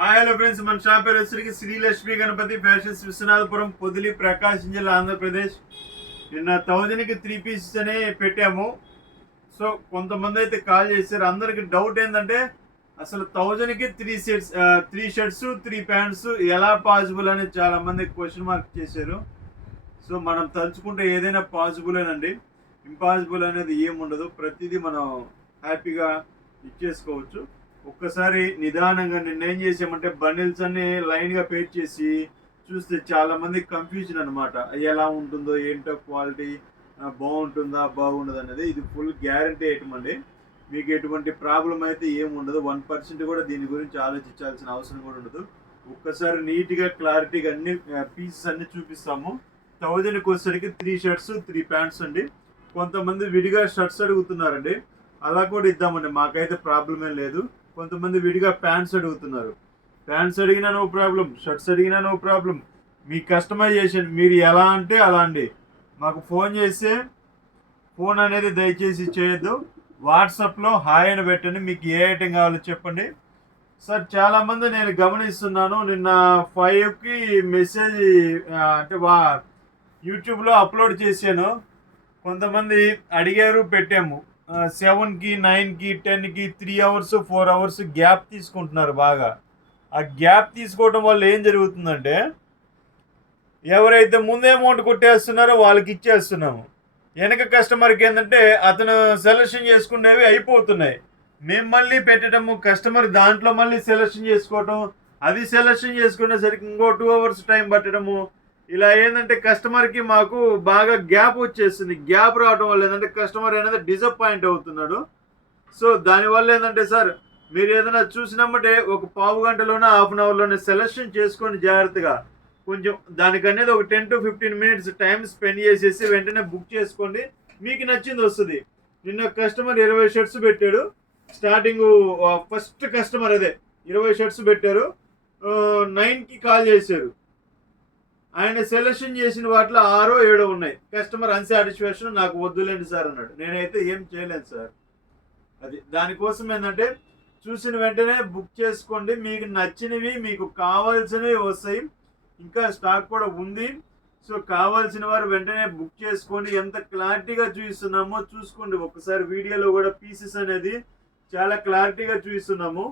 Hi hello friends, మన shop పేరు వచ్చరికి శ్రీలక్ష్మి గణపతి ఫ్యాషన్స్, విశ్వనాథపురం, పొదిలి, ప్రకాశం జిల్లా, ఆంధ్రప్రదేశ్. నిన్న 1000కి 3 పీసెస్ అని పెట్టాము. సో కొంతమంది అయితే కాల్ చేశారు. అందరికి డౌట్ ఏంటంటే అసలు 1000కి 3 సెట్స్, 3 షర్ట్స్ 3 ప్యాంట్స్ ఎలా పాసిబుల్ అని చాలా మంది క్వశ్చన్ మార్క్ చేశారు. సో మనం తలుచుకుంటే ఏదైనా పాసిబులేనండి. ఇంపాసిబుల్ అనేది ఏముండదు. ప్రతిదీ మనం హ్యాపీగా ఇచ్చేసుకోవచ్చు. ఒక్కసారి నిదానంగా నిన్న ఏం చేసామంటే బండిల్స్ అన్ని లైన్గా పేర్ చేసి చూస్తే చాలా మంది కన్ఫ్యూజన్ అనమాట. ఎలా ఉంటుందో ఏంటో, క్వాలిటీ బాగుంటుందా బాగుండదు అనేది. ఇది ఫుల్ గ్యారంటీ ఐటమ్ అండి. మీకు ఎటువంటి ప్రాబ్లం అయితే ఏముండదు. 1% కూడా దీని గురించి ఆలోచించాల్సిన అవసరం కూడా ఉండదు. ఒక్కసారి నీట్గా క్లారిటీగా అన్ని పీసెస్ అన్ని చూపిస్తాము. 1000కి వచ్చేసరికి 3 షర్ట్స్ 3 ప్యాంట్స్ అండి. కొంతమంది విడిగా షర్ట్స్ అడుగుతున్నారండి, అలా కూడా ఇద్దామండి, మాకైతే ప్రాబ్లం ఏం లేదు. కొంతమంది విడిగా ప్యాంట్స్ అడుగుతున్నారు. ప్యాంట్స్ అడిగినా నో ప్రాబ్లం, షర్ట్స్ అడిగినా నో ప్రాబ్లం. మీ కస్టమైజేషన్ మీరు ఎలా అంటే అలా అండి. మాకు ఫోన్ చేస్తే ఫోన్ అనేది దయచేసి చేయొద్దు. వాట్సాప్లో హాయ్ అని పెట్టండి. మీకు ఏ ఐటెం కావాలో చెప్పండి. సార్ చాలామంది నేను గమనిస్తున్నాను, నిన్న 5కి మెసేజ్ అంటే యూట్యూబ్లో అప్లోడ్ చేశాను. కొంతమంది అడిగారు, పెట్టాము. 7కి 9కి 10కి 3 అవర్స్ 4 అవర్స్ గ్యాప్ తీసుకుంటున్నారు బాగా. ఆ గ్యాప్ తీసుకోవడం వల్ల ఏం జరుగుతుందంటే ఎవరైతే ముందే అమౌంట్ కొట్టేస్తున్నారో వాళ్ళకి ఇచ్చేస్తున్నాము. వెనక కస్టమర్కి ఏంటంటే అతను సెలెక్షన్ చేసుకునేవి అయిపోతున్నాయి. మేము మళ్ళీ పెట్టడము, కస్టమర్ దాంట్లో మళ్ళీ సెలెక్షన్ చేసుకోవటం, అది సెలెక్షన్ చేసుకునేసరికి ఇంకో 2 అవర్స్ టైం పట్టడము. ఇలా ఏంటంటే కస్టమర్కి మాకు బాగా గ్యాప్ వచ్చేస్తుంది. గ్యాప్ రావడం వల్ల ఏంటంటే కస్టమర్ అనేది డిసప్పాయింట్ అవుతున్నాడు. సో దానివల్ల ఏంటంటే సార్ మీరు ఏదైనా చూసినామంటే ఒక పావు గంటలోనే హాఫ్ అన్ అవర్లోనే సెలెక్షన్ చేసుకొని జాగ్రత్తగా కొంచెం దానికనేది ఒక 10 to 15 మినిట్స్ టైం స్పెండ్ చేసేసి వెంటనే బుక్ చేసుకోండి. మీకు నచ్చింది వస్తుంది. నిన్న కస్టమర్ 20 షర్ట్స్ పెట్టాడు. స్టార్టింగ్ ఫస్ట్ కస్టమర్ అదే 20 షర్ట్స్ పెట్టారు. 9కి కాల్ చేశారు. ఆయన సెలెక్షన్ చేసిన వాటిలో 6 7 ఉన్నాయి. కస్టమర్ అన్సాటిస్ఫాక్షన్, నాకు వద్దులేండి సార్ అన్నాడు. నేనైతే ఏం చేయలేదు సార్. అది దానికోసం ఏంటంటే చూసిన వెంటనే బుక్ చేసుకోండి. మీకు నచ్చినవి మీకు కావాల్సినవి వస్తాయి. ఇంకా స్టాక్ కూడా ఉంది. సో కావాల్సిన వారు వెంటనే బుక్ చేసుకోండి. ఎంత క్లారిటీగా చూపిస్తున్నామో చూసుకోండి. ఒకసారి వీడియోలో కూడా పీసెస్ అనేది చాలా క్లారిటీగా చూపిస్తున్నాము.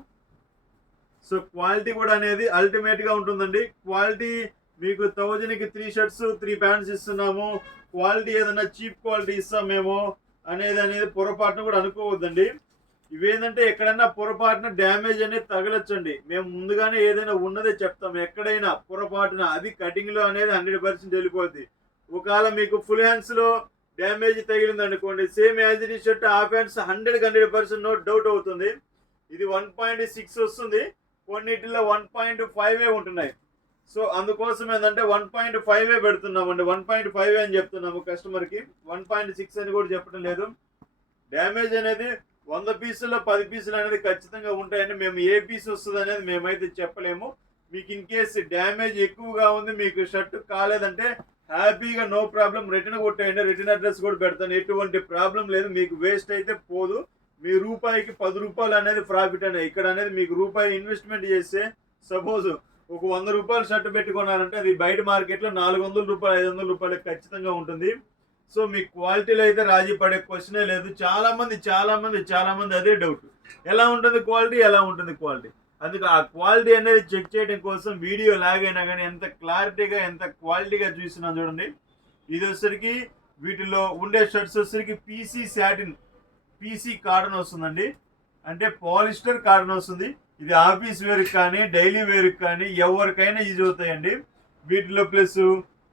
సో క్వాలిటీ కూడా అనేది అల్టిమేట్గా ఉంటుందండి. క్వాలిటీ మీకు 1000కి 3 షర్ట్స్ 3 ప్యాంట్స్ ఇస్తున్నాము, క్వాలిటీ ఏదైనా చీప్ క్వాలిటీ ఇస్తామేమో అనేది పొరపాటున కూడా అనుకోవద్దండి. ఇవేంటంటే ఎక్కడన్నా పొరపాటున డ్యామేజ్ అనేది తగలొచ్చండి. మేము ముందుగానే ఏదైనా ఉన్నదే చెప్తాం. ఎక్కడైనా పొరపాటున అది కటింగ్లో అనేది 100% వెళ్ళిపోద్ది. ఒకవేళ మీకు ఫుల్ హ్యాండ్స్లో డ్యామేజ్ తగిలింది అనుకోండి, same as it shirt half hands 100% no doubt అవుతుంది. ఇది 1.6 వస్తుంది, కొన్నిటిలో 1.5 ఉంటున్నాయి. సో అందుకోసం ఏంటంటే 1.5 పెడుతున్నామండి. 1.5 అని చెప్తున్నాము కస్టమర్కి, 1.6 అని కూడా చెప్పడం లేదు. డ్యామేజ్ అనేది 100 పీసుల్లో 10 పీసులు అనేది ఖచ్చితంగా ఉంటాయండి. మేము ఏ పీస్ వస్తుంది అనేది మేమైతే చెప్పలేము. మీకు ఇన్ కేసు డ్యామేజ్ ఎక్కువగా ఉంది, మీకు షర్ట్ కాలేదంటే హ్యాపీగా నో ప్రాబ్లం రిటర్న్ కొట్టేయండి. రిటర్న్ అడ్రస్ కూడా పెడతాను. ఎటువంటి ప్రాబ్లం లేదు. మీకు వేస్ట్ అయితే పోదు. మీ రూపాయికి 10 రూపాయలు అనేది ప్రాఫిట్ అనేది. ఇక్కడ అనేది మీకు రూపాయి ఇన్వెస్ట్మెంట్ చేస్తే సపోజ్ ఒక 100 రూపాయలు షర్ట్ పెట్టుకున్నారంటే అది బయట మార్కెట్లో 400 రూపాయలు 500 రూపాయలకు ఖచ్చితంగా ఉంటుంది. సో మీ క్వాలిటీలో అయితే రాజీ పడే క్వశ్చనే లేదు. చాలా మంది అదే డౌట్, ఎలా ఉంటుంది క్వాలిటీ, ఎలా ఉంటుంది క్వాలిటీ. అందుకే ఆ క్వాలిటీ అనేది చెక్ చేయడం కోసం వీడియో లాగైనా కానీ ఎంత క్లారిటీగా ఎంత క్వాలిటీగా చూసినా చూడండి. ఇది వచ్చరికి వీటిలో ఉండే షర్ట్స్ వచ్చరికి పీసీ సాటిన్, పీసీ కాటన్ వస్తుందండి. అంటే పాలిస్టర్ కాటన్ వస్తుంది. ఇది ఆఫీస్ వేర్కి కానీ డైలీ వేర్కి కానీ ఎవరికైనా యూజ్ అవుతాయండి. వీటిలో ప్లస్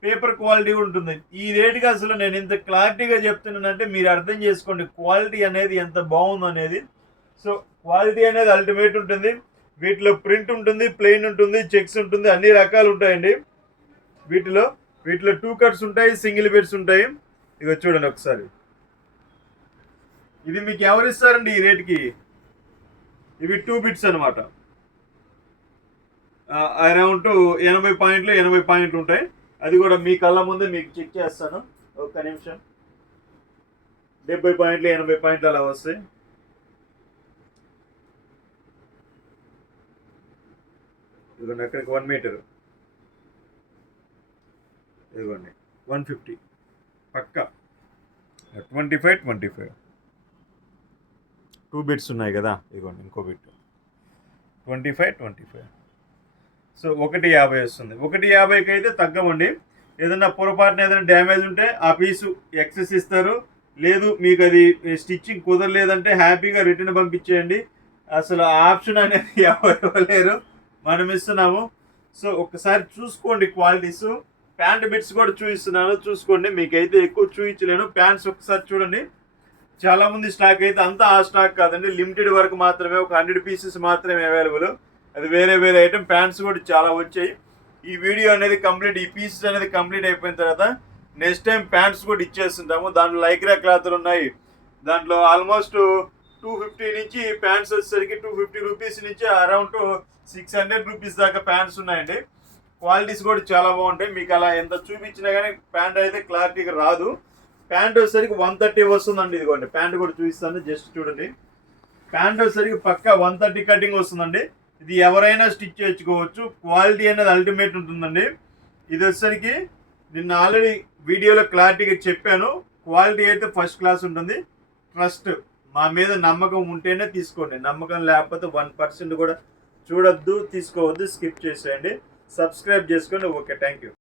పేపర్ క్వాలిటీ ఉంటుంది. ఈ రేటుకి అసలు నేను ఇంత క్లారిటీగా చెప్తున్నానంటే మీరు అర్థం చేసుకోండి క్వాలిటీ అనేది ఎంత బాగుంది అనేది. సో క్వాలిటీ అనేది అల్టిమేట్ ఉంటుంది. వీటిలో ప్రింట్ ఉంటుంది, ప్లెయిన్ ఉంటుంది, చెక్స్ ఉంటుంది, అన్ని రకాలు ఉంటాయండి. వీటిలో 2 కట్స్ ఉంటాయి, సింగిల్ బెడ్స్ ఉంటాయి. ఇక చూడండి ఒకసారి. ఇది మీకు ఎవరు ఇస్తారండి ఈ రేటుకి? ఇవి 2 బిట్స్ అనమాట. అరౌండ్ 80 పాయింట్లు ఉంటాయి. అది కూడా మీ కళ్ళ ముందే మీకు చెక్ చేస్తాను. ఒక్క నిమిషం. 70 పాయింట్లు 80 పాయింట్లు అలా వస్తాయి. ఇదిగోండి అక్కడికి 1 మీటర్, ఇదిగోండి 150 పక్క 25 2 బిట్స్ ఉన్నాయి కదా, ఇదిగోండి ఇంకో బిట్ 25. సో 150 వస్తుంది. 150కి అయితే తగ్గమండి. ఏదన్నా పొరపాటున ఏదైనా డ్యామేజ్ ఉంటే ఆ పీసు ఎక్సెస్ ఇస్తారు. లేదు మీకు అది స్టిచ్చింగ్ కుదరలేదంటే హ్యాపీగా రిటర్న్ పంపించేయండి. అసలు ఆ ఆప్షన్ అనేది ఎవరు ఇవ్వలేరు, మనం ఇస్తున్నాము. సో ఒకసారి చూసుకోండి క్వాలిటీస్. ప్యాంట్ బిట్స్ కూడా చూపిస్తున్నాను, చూసుకోండి. మీకైతే ఎక్కువ చూపించలేను. ప్యాంట్స్ ఒకసారి చూడండి. చాలా మంది స్టాక్ అయితే అంతా ఆ స్టాక్ కాదండి, లిమిటెడ్ వరకు మాత్రమే, ఒక 100 పీసెస్ మాత్రమే అవైలబుల్. అది వేరే ఐటమ్. ప్యాంట్స్ కూడా చాలా వచ్చాయి. ఈ వీడియో అనేది కంప్లీట్, ఈ పీసెస్ అనేది కంప్లీట్ అయిపోయిన తర్వాత నెక్స్ట్ టైం ప్యాంట్స్ కూడా ఇచ్చేస్తుంటాము. దాంట్లో లైక్రా క్లాత్లు ఉన్నాయి. దాంట్లో ఆల్మోస్ట్ 250 నుంచి ప్యాంట్స్ వచ్చేసరికి 250 రూపీస్ నుంచి అరౌండ్ 600 రూపీస్ దాకా ప్యాంట్స్ ఉన్నాయండి. క్వాలిటీస్ కూడా చాలా బాగుంటాయి. మీకు అలా ఎంత చూపించినా కానీ ప్యాంట్ అయితే క్లారిటీగా రాదు. ప్యాంట్ వచ్చేసరికి 130 వస్తుందండి. ఇదిగోండి ప్యాంట్ కూడా చూపిస్తాను, జస్ట్ చూడండి. ప్యాంట్ వచ్చేసరికి పక్కా 130 కటింగ్ వస్తుందండి. ఇది ఎవరైనా స్టిచ్ చేయించుకోవచ్చు. క్వాలిటీ అనేది అల్టిమేట్ ఉంటుందండి. ఇది వచ్చేసరికి నిన్న ఆల్రెడీ వీడియోలో క్లారిటీగా చెప్పాను. క్వాలిటీ అయితే ఫస్ట్ క్లాస్ ఉంటుంది. ట్రస్ట్, మా మీద నమ్మకం ఉంటేనే తీసుకోండి. నమ్మకం లేకపోతే 1% కూడా చూడొద్దు, తీసుకోవద్దు, స్కిప్ చేసేయండి. సబ్స్క్రైబ్ చేసుకోండి. Okay, thank you.